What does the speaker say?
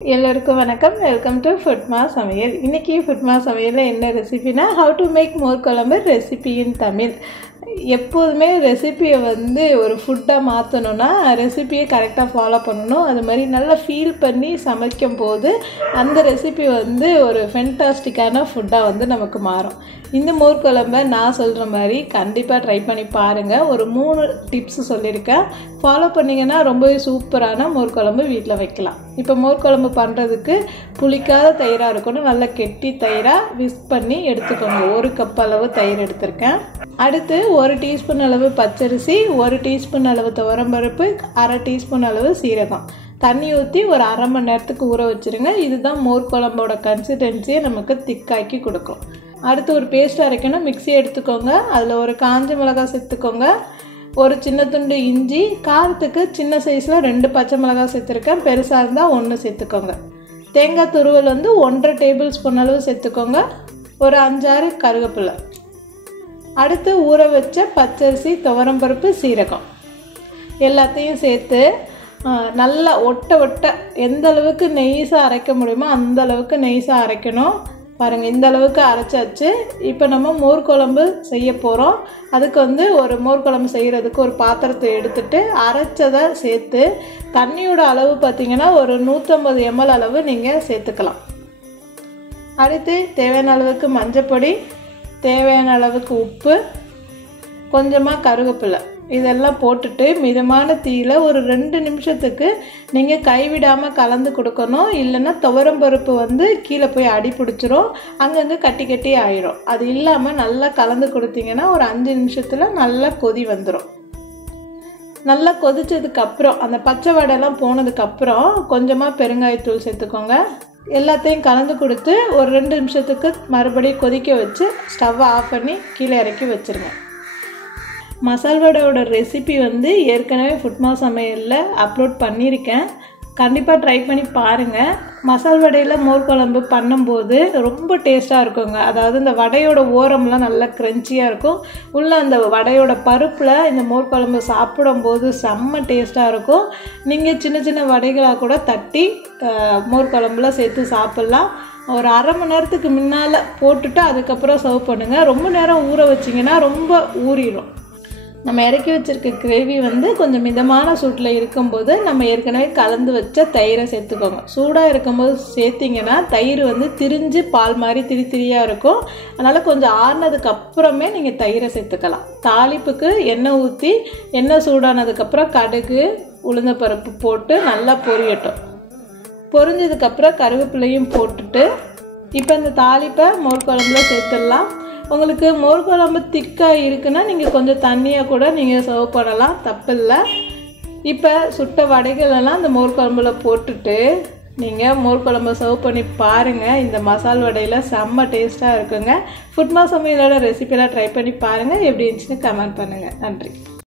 எல்லோருக்கும் வணக்கம். Welcome to ஃபுட்மா சமையல். இன்றைக்கி ஃபுட்மா சமையலில் என்ன ரெசிபினா, ஹவு டு மேக் மோர் குழம்பு ரெசிபி இன் தமிழ். எப்போதுமே ரெசிபியை ஒரு ஃபுட்டாக மாற்றணுன்னா ரெசிபியை கரெக்டாக ஃபாலோ பண்ணணும். அது மாதிரி நல்லா ஃபீல் பண்ணி சமைக்கும் போது அந்த ரெசிபி ஒரு ஃபென்டாஸ்டிக்கான ஃபுட்டாக நமக்கு மாறும். இந்த மோர் குழம்பை நான் சொல்கிற மாதிரி கண்டிப்பாக ட்ரை பண்ணி பாருங்கள். ஒரு 3 டிப்ஸ் சொல்லியிருக்கேன். ஃபாலோ பண்ணிங்கன்னா ரொம்பவே சூப்பரான மோர் குழம்பு வீட்டில் வைக்கலாம். இப்போ மோர் குழம்பு பண்ணுறதுக்கு புளிக்காத தயிராக இருக்கணும். நல்லா கெட்டி தயிராக விஸ்க் பண்ணி எடுத்துக்கோங்க. 1 கப் அளவு தயிர் எடுத்திருக்கேன். அடுத்து 1 டீஸ்பூன் அளவு பச்சரிசி, 1 டீஸ்பூன் அளவு துவரம்பருப்பு, 1/2 டீஸ்பூன் அளவு சீரகம். தண்ணி ஊற்றி ஒரு 1/2 மணி நேரத்துக்கு ஊற வச்சுருங்க. இதுதான் மோர் குழம்போட கன்சிஸ்டன்சியை நமக்கு திக்காக்கி கொடுக்கும். அடுத்து ஒரு பேஸ்ட் அரைக்கணும். மிக்ஸி எடுத்துக்கோங்க. அதில் ஒரு காஞ்ச மிளகாய் சேர்த்துக்கோங்க. ஒரு சின்ன துண்டு இஞ்சி, காரத்துக்கு சின்ன சைஸில் 2 பச்சை மிளகாய் சேர்த்துருக்கேன். பெருசாக இருந்தால் 1 சேர்த்துக்கோங்க. தேங்காய் துருவல் 1.5 டேபிள் ஸ்பூன் அளவு சேர்த்துக்கோங்க. ஒரு 5-6 கருவேப்பிலை. அடுத்து ஊற வச்ச பச்சரிசி, துவரம்பருப்பு, சீரகம் எல்லாத்தையும் சேர்த்து நல்லா ஒட்ட எந்த அளவுக்கு நெய்ஸாக அரைக்க முடியுமோ அந்த அளவுக்கு நெய்ஸாக அரைக்கணும். பாருங்கள், இந்த அளவுக்கு அரைச்சாச்சு. இப்போ நம்ம மோர் குழம்பு செய்ய போகிறோம். அதுக்கு ஒரு மோர் குழம்பு செய்கிறதுக்கு ஒரு பாத்திரத்தை எடுத்துகிட்டு அரைச்சதை சேர்த்து தண்ணியோட அளவு பார்த்திங்கன்னா ஒரு 150 ml அளவு நீங்கள் சேர்த்துக்கலாம். அடுத்து தேவையான அளவுக்கு மஞ்சப்பொடி, தேவையான அளவுக்கு உப்பு, கொஞ்சமாக கருவேப்பிலை இதெல்லாம் போட்டுட்டு மிதமான தீயில் ஒரு 2 நிமிஷத்துக்கு நீங்கள் கைவிடாமல் கலந்து கொடுக்கணும். இல்லைன்னா துவரம்பருப்பு கீழே போய் அடி பிடிச்சிரும், அங்கங்கே கட்டி கட்டி ஆயிரும். அது இல்லாமல் நல்லா கலந்து கொடுத்தீங்கன்னா ஒரு 5 நிமிஷத்தில் நல்லா கொதி வந்துடும். நல்லா கொதிச்சதுக்கப்புறம் அந்த பச்சை வடைலாம் போனதுக்கப்புறம் கொஞ்சமாக பெருங்காயத்தூள் சேர்த்துக்கோங்க. எல்லாத்தையும் கலந்து கொடுத்து ஒரு 2 நிமிஷத்துக்கு மறுபடியும் கொதிக்க வச்சு ஸ்டவ்வை ஆஃப் பண்ணி கீழே இறக்கி வச்சுருங்க. மசால் வடையோட ரெசிபி ஏற்கனவே ஃபுட்மா சமையலில் அப்லோட் பண்ணியிருக்கேன். கண்டிப்பாக ட்ரை பண்ணி பாருங்கள். மசால் வடையில் மோர் குழம்பு பண்ணும்போது ரொம்ப டேஸ்ட்டாக இருக்குங்க. அதாவது இந்த வடையோட ஓரம்லாம் நல்லா க்ரன்ச்சியாக இருக்கும். உள்ளே அந்த வடையோட பருப்பில் இந்த மோர் குழம்பு சாப்பிடும்போது செம்ம டேஸ்ட்டாக இருக்கும். நீங்கள் சின்ன சின்ன வடைகளாக கூட தட்டி மோர் குழம்புல சேர்த்து சாப்பிட்லாம். ஒரு 1/2 மணி நேரத்துக்கு முன்னால் போட்டுட்டு அதுக்கப்புறம் சர்வ் பண்ணுங்கள். ரொம்ப நேரம் ஊற வச்சிங்கன்னா ரொம்ப ஊறிடும். நம்ம இறக்கி வச்சுருக்க கிரேவி கொஞ்சம் மிதமான சூட்டில் இருக்கும்போது நம்ம ஏற்கனவே கலந்து வச்ச தயிரை சேர்த்துக்கோங்க. சூடாக இருக்கும்போது சேர்த்திங்கன்னா தயிர் திரிஞ்சு பால் மாதிரி திரியாக இருக்கும். அதனால் கொஞ்சம் ஆறுனதுக்கு அப்புறமே நீங்கள் தயிரை சேர்த்துக்கலாம். தாளிப்புக்கு எண்ணெய் ஊற்றி எண்ணெய் சூடானதுக்கப்புறம் கடுகு, உளுந்தப்பருப்பு போட்டு நல்லா பொரியட்டும். பொரிஞ்சதுக்கப்புறம் கருவேப்பிலையும் போட்டுட்டு இப்போ இந்த தாளிப்பை மோர் குழம்புல சேர்த்துடலாம். உங்களுக்கு மோர் குழம்பு திக்காக இருக்குன்னா நீங்கள் கொஞ்சம் தண்ணியாக கூட நீங்கள் சர்வ் பண்ணலாம், தப்பில்லை. இப்போ சுட்ட வடைகளெல்லாம் இந்த மோர் குழம்புல போட்டுட்டு நீங்கள் மோர் குழம்பு சர்வ் பண்ணி பாருங்கள். இந்த மசால் வடையில் செம்ம டேஸ்ட்டாக இருக்குங்க. ஃபுட்மா சமையலோட ரெசிபியெல்லாம் ட்ரை பண்ணி பாருங்கள். எப்படி இருந்துச்சுன்னு கமெண்ட் பண்ணுங்கள். நன்றி.